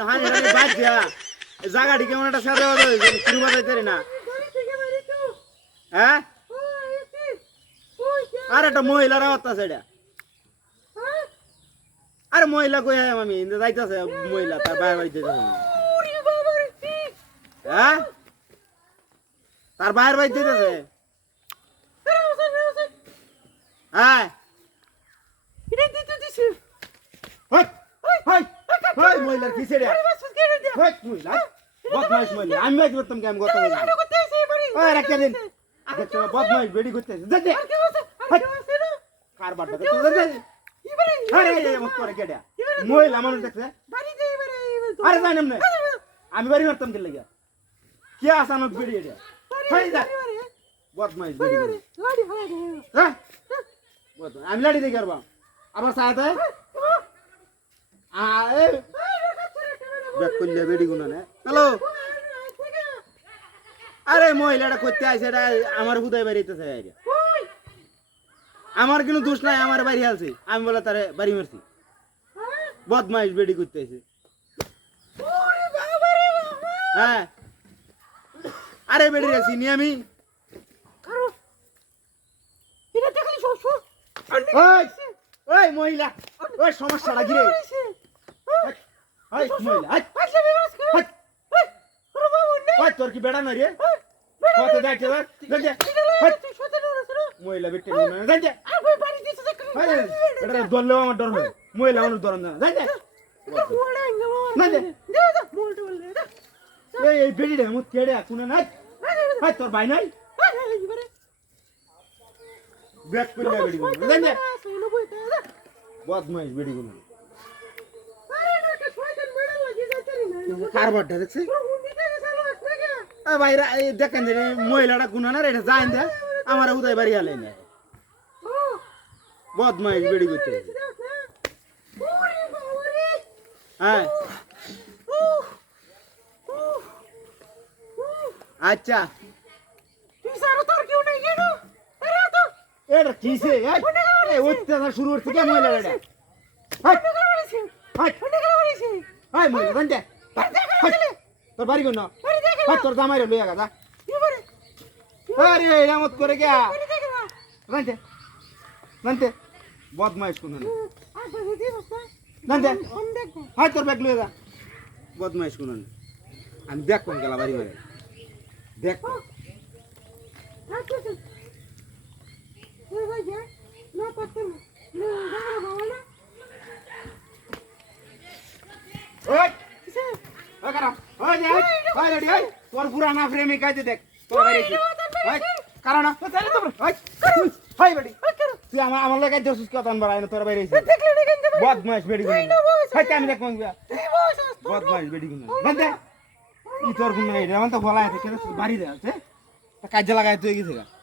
হানি হানি বাদ দিয়া জায়গাটি কেমন একটা সাদা বাদা হয়েছে শুরু বাজাইতে না হ্যাঁ আর একটা মহিলার আওয়াজ আছে এটা আরে মহিলা কই আমি যাইতেছে মহিলা তার বাইরে বাড়িতে হ্যাঁ তার বাইরে বাড়িতে যেতেছে হ্যাঁ মহিলার কি ছেড়ে বদমাইশ মহিলা আমি বাইক করতাম কেমন কথা একটা দিন বদমাইশ বেড়ি করতেছে কার বাড়টা মহিলা মানুষ দেখছে আরে জানি না আমি বাড়ি মারতাম কে লেগে কে আসানো বেড়ি এটা বদমাইশ বেড়ি আমি লাড়ি দেখি আর আবার সাথে বেড়ি গুনা হ্যালো আরে মহিলাটা করতে আসে এটা আমার হুদায় বাড়িতেছে আমার কিন্তু দোষ নাই আমার বাড়ি আছে আমি বলে তারে বাড়ি মারছি বদমাইশ বেড়ি করতে আসে হ্যাঁ আরে বেড়ি রেছি নি আমি ওই মহিলা ওই সমস্যাটা ঘিরে তোর কি বেড়া না রে কত দেখছে মহিলা বেটে ধরলেও আমার ডর হয় মহিলা মানুষ ধরন এই বেড়ি রে মুখ কেড়ে শুনে নাই তোর ভাই নাই ব্যাক করে বেড়ি বদমাইশ বেড়ি গুলো কারবারটা দেখছে ভাই দেখেন মহিলাটা গুনা না এটা যাই দে আমার উদয় বাড়ি আলে না বদমাইশ বেড়ি করতে হ্যাঁ আচ্ছা এটা কিসে অত্যাচার শুরু হচ্ছে কে মহিলাটা তোর বাড়ি কোন তোর জামাই রে লইয়া গাদা আরে এমত করে কে জানতে জানতে বদমাইশ কোন জানতে হাই তোর ব্যাগ লইয়া যা বদমাইশ কোন আমি দেখ কোন গেলা বাড়ি বাড়ি দেখ তোর পুরানা প্রেমিক আছে দেখ কারণ তুই আমার লাগে কথা বাড়াই না তোর বাইরে বদমাইশ বেড়ি আমি দেখ বদমাইশ বেড়ি তোর গুণ তো বলা বাড়ি দেয় কাজে লাগাই তুই গেছে